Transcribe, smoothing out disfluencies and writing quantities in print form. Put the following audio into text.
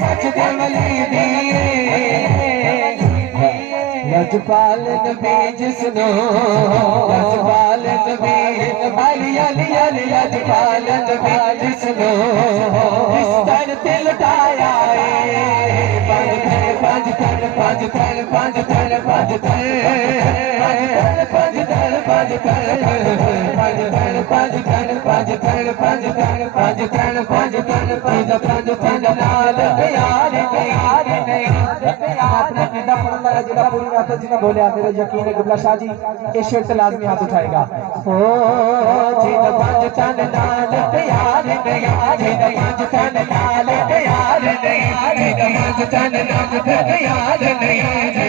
सच कमली दिए लजपाल नबी जिसनो लजपाल नबी अली अली अली लजपाल नबी जिसनो बिस्तर ते लुटाया पंज थन पंज थन पंज थन पंज थन पंज थन पंज थन पंज थन पंज थन पंज थन पंज थन पंज थन पंज थन पंज थन पंज नाल प्यार प्यार आपने कितना पढ़ना है जिला पूरी रात जिना बोले मेरे यकीन है क़िबला शाह जी ये शेर से लाजमी हाथ उठाएगा ओ जिन पंज थन नाल प्यार नहीं जिन पंज थन नाल प्यार नहीं जिन पंज थन नाल प्यार नहीं